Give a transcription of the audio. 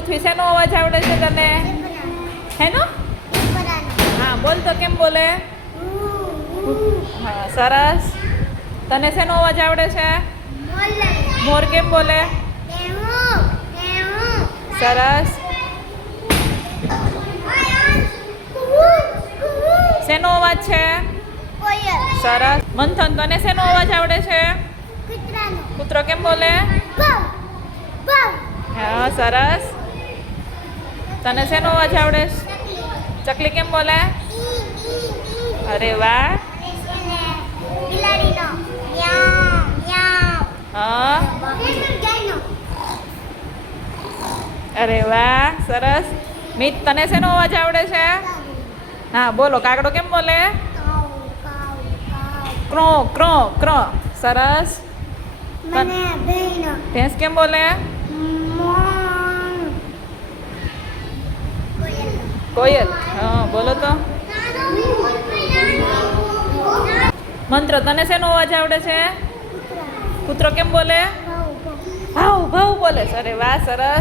પૃથ્વી શેનો અવાજ આવડે છે તને? હેનો? હા બોલ તો કેમ બોલે? હા સરસ. તને શેનો અવાજ આવડે છે? મોર કેમ બોલે? સરસ. શેનો અવાજ છે? સરસ. મંથન તને શેનો અવાજ આવડે છે? કૂતરો કેમ બોલે? હા સરસ. તને શેનો અવાજ આવડે છે? ચકલી કેમ બોલે? અરે વાહ. હા અરે વાહ સરસ. મિત તને શેનો અવાજ આવડે છે? હા બોલો કાગડો કેમ બોલે? Crow crow crow. સરસ. ભેંસ કેમ બોલે? કોયલ. હા બોલો તો. મંત્ર તને શેનો અવાજ આવડે છે? કૂતરો કેમ બોલે? ભાવ ભાવ બોલે. અરે વાહ સરસ.